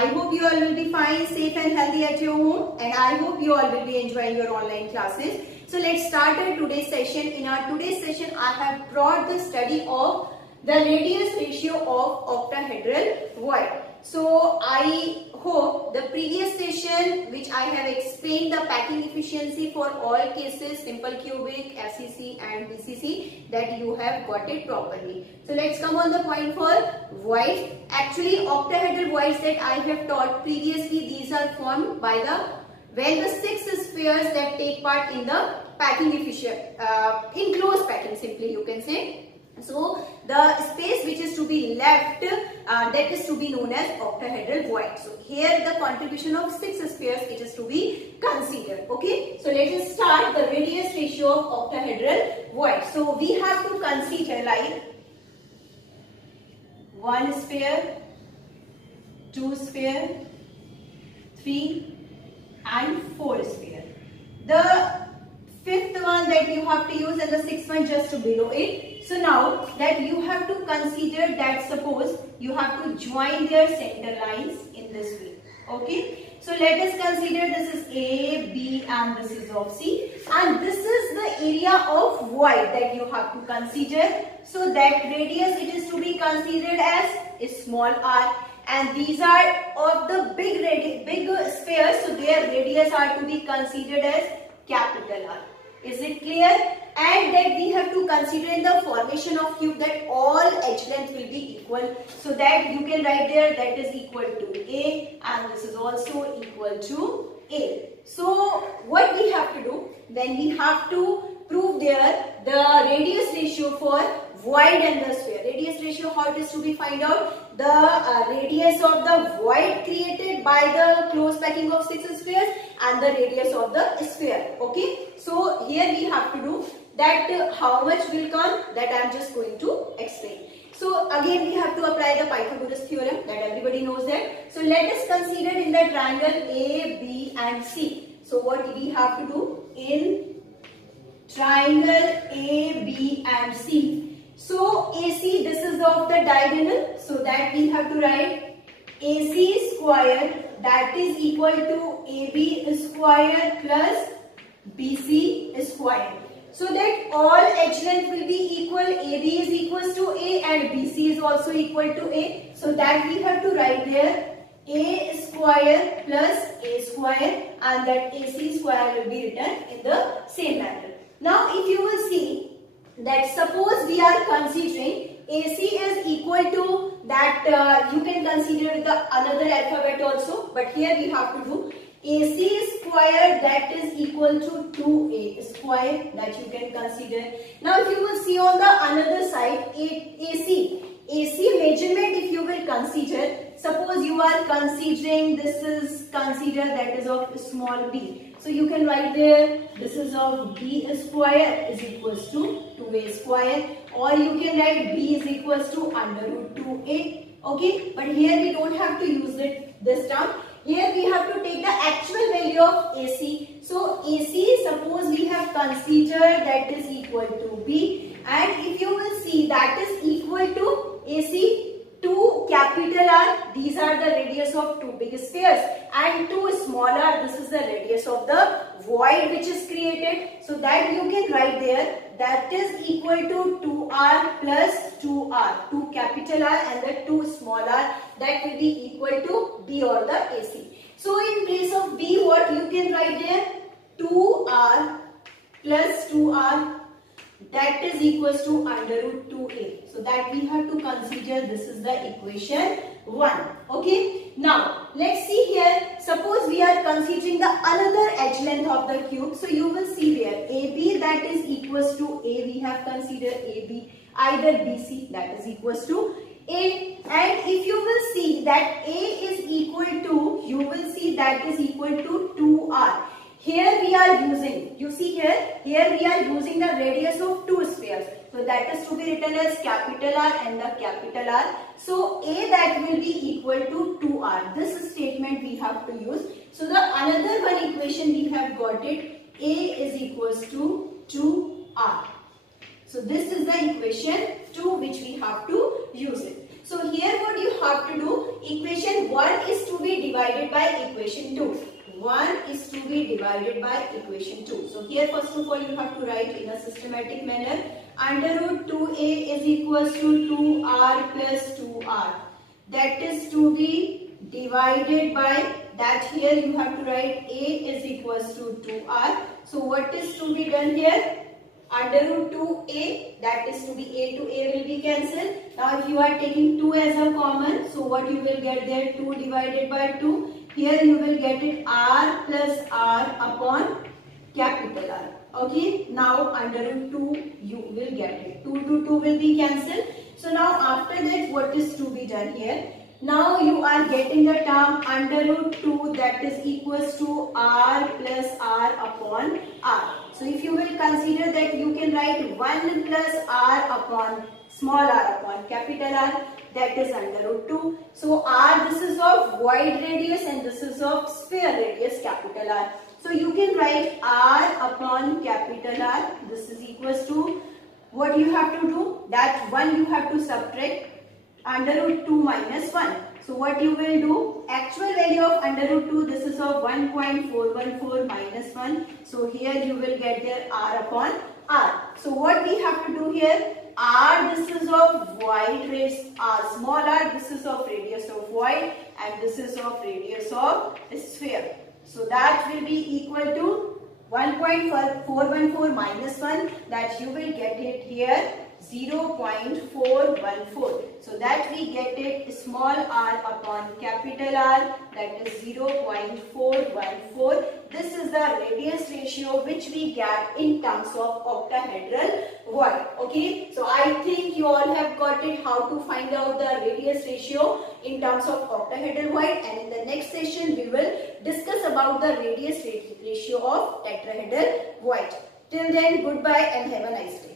I hope you all will be fine, safe and healthy at your home, and I hope you all will be enjoying your online classes. So let's start our today's session. In our today's session, I have brought the study of the radius ratio of octahedral void. So I hope the previous session which I have explained the packing efficiency for all cases, simple cubic, FCC and BCC, that you have got it properly. So let's come on the point for voids. Actually octahedral voids that I have taught previously, these are formed by when the 6 spheres that take part in the packing in close packing, simply you can say. So the space which is to be left, that is to be known as octahedral void. So here the contribution of 6 spheres, it is to be considered. Okay, so let us start the radius ratio of octahedral void. So we have to consider like 1 sphere, 2 sphere, 3 and 4 sphere. The 5th one that you have to use and the 6th one just below it. So now that you have to consider that suppose you have to join their center lines in this way. Okay, so let us consider this is A, B and this is of C, and this is the area of void that you have to consider. So that radius, it is to be considered as a small r, and these are of the big spheres, so their radius are to be considered as capital R. Is it clear? And that we have to consider in the formation of cube that all edge length will be equal. So that you can write there that is equal to A and this is also equal to A. So what we have to do? Then we have to prove there the radius ratio for void and the sphere. Radius ratio, how it is to be find out? The radius of the void created by the close packing of 6 spheres and the radius of the sphere. Okay, so here we have to do that. How much will come, that I am just going to explain. So again we have to apply the Pythagoras theorem, that everybody knows that. So let us consider in the triangle A, B and C. So what we have to do in triangle A, B and C. So AC, this is of the diagonal, so that we have to write AC square, that is equal to AB square plus BC square. So that all edge length will be equal, AB is equals to A and BC is also equal to A. So that we have to write there A square plus A square, and that AC square will be written in the same manner. Now if you will see that suppose we are considering AC is equal to that, you can consider with the another alphabet also, but here we have to do AC square, that is equal to 2A square, that you can consider. Now if you will see on the another side AC measurement, if you will consider, suppose you are considering this is consider that is of small b. So you can write there this is of b square is equals to 2a square, or you can write b is equals to under root 2a. Okay, but here we don't have to use this term. Here we have to take the actual value of AC. So AC, suppose we have considered that is equal to B, and if you will see that is equal to AC 2 capital R, these are the radius of 2 big spheres, and 2 small r, this is the radius of the void which is created. So that you can write there that is equal to 2R plus 2R, 2 capital R and the 2 small r, that will be equal to B or the AC. So in place of B, what you can write there? 2R plus 2R, that is equals to under root 2a. So that we have to consider this is the equation 1. Okay. Now let's see here. Suppose we are considering the another edge length of the cube. So you will see there AB, that is equals to A. We have considered AB, either BC, that is equals to A. And if you will see that A is equal to, you will see that is equal to 2R. Here we are using, you see here we are using the radius of 2 spheres. So that is to be written as capital R and the capital R. So A, that will be equal to 2R. This statement we have to use. So the another one equation we have got it, A is equals to 2R. So this is the equation 2 which we have to use it. So here what you have to do, equation 1 is to be divided by equation 2. 1 is to be divided by equation 2. So here first of all you have to write in a systematic manner. Under root 2a is equals to 2r plus 2r. That is to be divided by, that here you have to write a is equals to 2r. So what is to be done here? Under root 2a, that is to be a to a will be cancelled. Now if you are taking 2 as a common, so what you will get there? 2 divided by 2. Here you will get it r plus r upon capital R. Okay, now under root 2 you will get it. 2 to 2 will be cancelled. So now after that what is to be done here? Now you are getting the term under root 2, that is equals to r plus r upon r. So if you will consider that, you can write 1 plus r upon small r upon capital R, that is under root 2. So r, this is of void radius and this is of sphere radius capital R. So you can write r upon capital R. This is equals to, what you have to do, that 1 you have to subtract under root 2 minus 1. So what you will do, actual value of under root 2, this is of 1.414 minus 1. So here you will get there r upon r. So what we have to do here, r, this is of void radius, r small r, this is of radius of void and this is of radius of sphere. So that will be equal to 1.414 minus 1, that you will get it here 0.414. So that we get it small r upon capital R, that is 0.414. This is the radius ratio which we get in terms of octahedral void. Okay, so I think you all have got it how to find out the radius ratio in terms of octahedral void, and in the next session we will discuss about the radius ratio of tetrahedral void. Till then, goodbye and have a nice day.